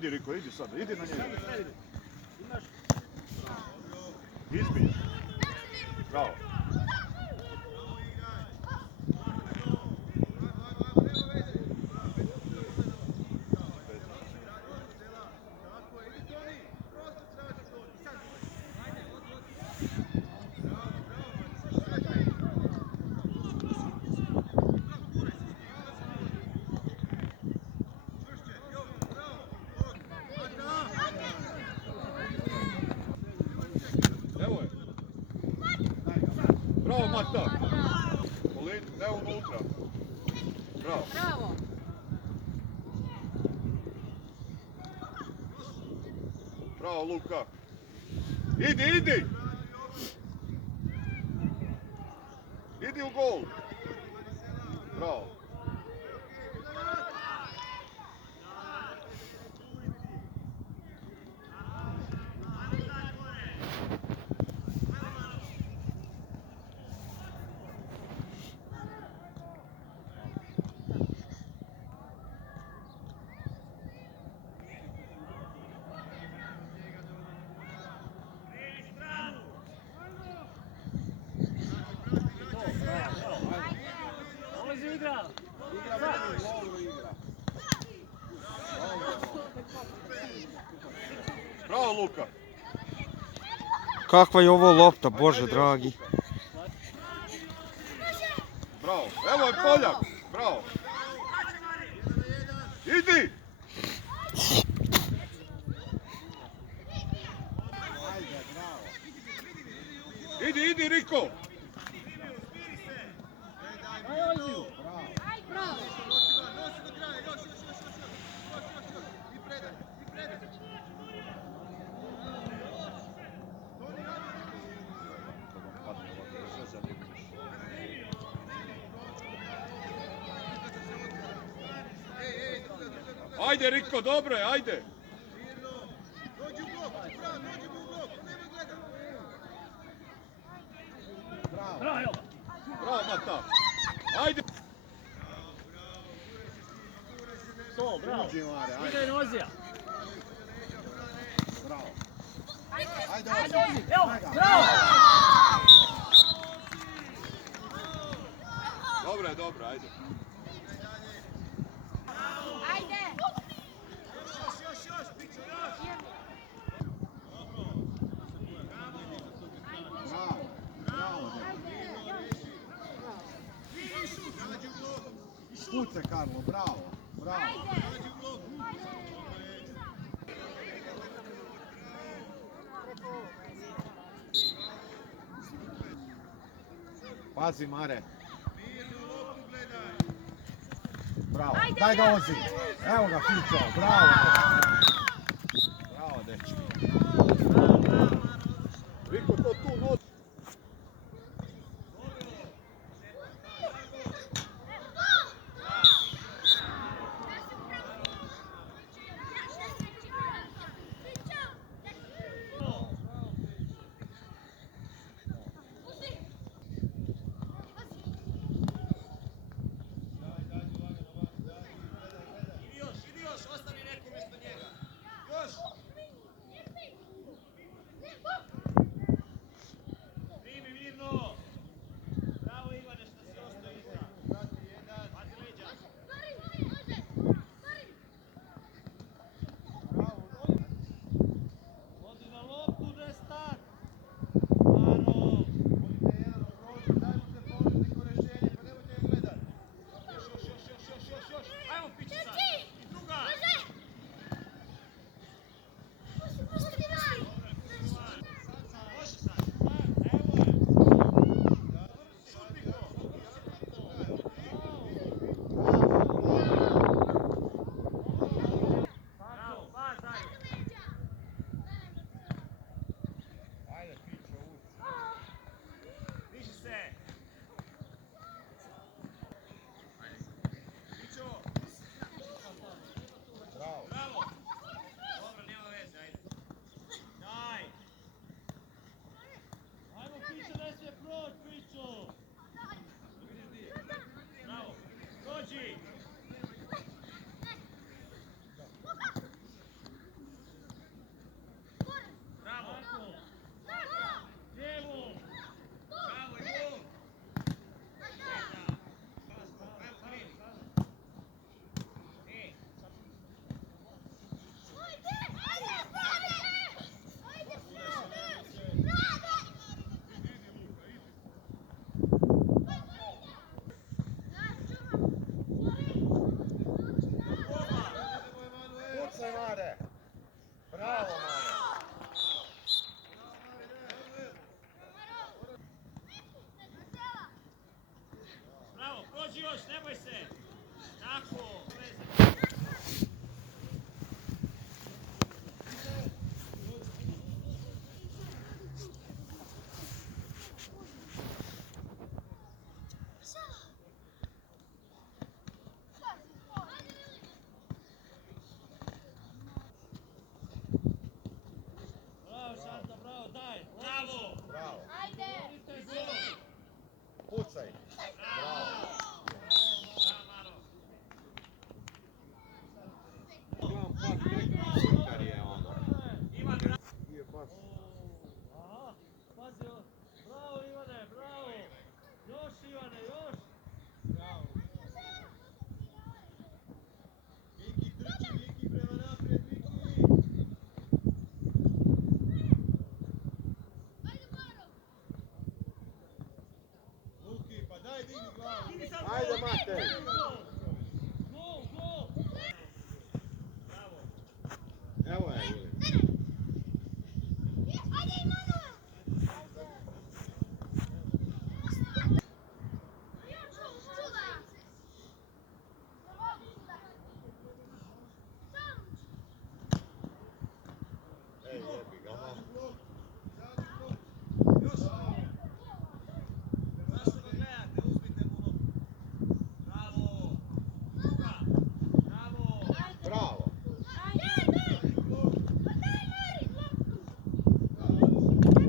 Idi Riko, idi sad, idi na njega. Izbi. Bravo. Bravo, Mata! Evo unutra. Bravo. Bravo. Bravo, Luka. Idi, idi! Idi u gol. Bravo. Bravo, Luka. Kakva je ovo lopta, Bože dragi. Bravo. Evo je Poljak. Bravo. Idi. Idi, idi, Riko. Ajde Riko, dobro je, ajde. Bravo Mata. Ajde. To, bravo. Ide Nozija. Bravo. Ajde, evo, bravo. Dobro, ajde. Ajde. Puce, Karlo, bravo. Bravo. Pazi, Mare. Bravo. Daj ga Ozi. Evo ga, Fićo. Bravo. Bravo, dečki. Riko, to tu noć. Idi još, ostani neko umjesto njega. Bravo. Pucaj. Bravo. Gledam par preko super je ono. Nije baš. Aha, pazi, bravo Ivane, bravo! Još Ivane, još! Bravo! Viki trči, Viki prema naprijed, Viki! Luki, pa daj digni glavu! Ajde, Matej. Gol, gol! Evo je, Ili. Ej, jebi ga, ma. Zašto ga gledate? Uzmite mu loptu. Bravo! Bravo! Bravo.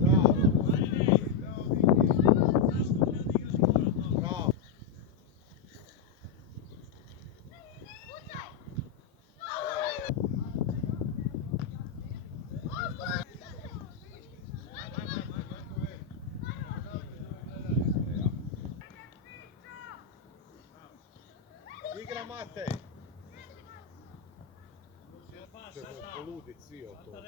Bravo. Marine! Zašto ne odigraš povratno? Bravo. Igra Matej. Ćemo poludit svi od toga,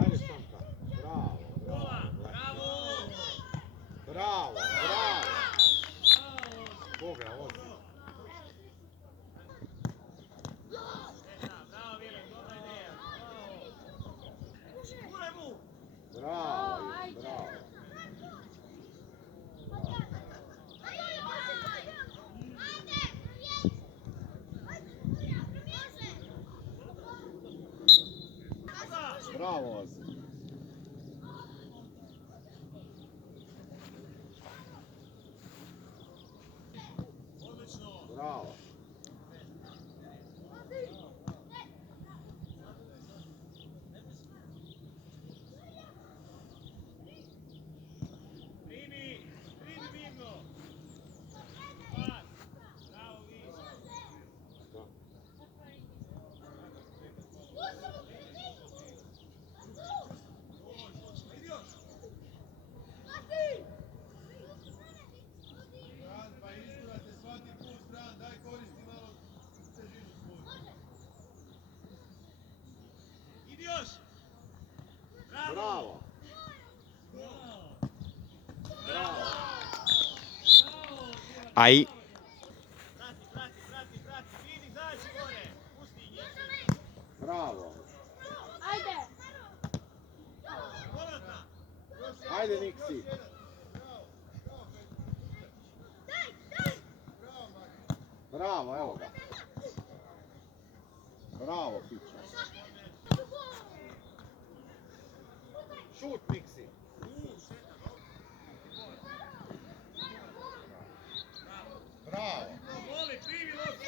Ajde, Stanka. Bravo, bravo. Bravo! Bravo, bravo. Koga, ovdje. Bravo, Vili, dobra ideja. Bravo! Guraj mu! Bravo, bravo. Bravo, Ozzy. Bravo. Primi mirno! Pas! Bravo, Vili! Fran, pa izgurate svaki put, Fran, daj koristi malo težinu svoju. Idi još! Bravo! Bravo. Bravo. Aj, Prati, vidi, zađi gore! Pusti njih! Bravo. Povratna! Ajde, Niksi. Bravo, evo ga. Bravo, Fića. Šut, Niksi. Bravo. Voli, primi loptu!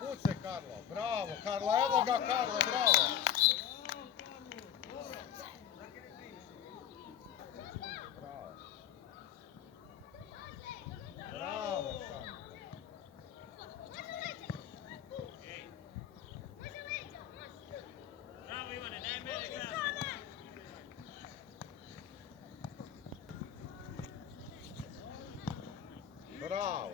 Pucaj, Karlo. Bravo, Karlo. Evo ga, Karlo. Bravo. Bravo, Sandro. Bravo Ivane, daj mene gledati! Bravo.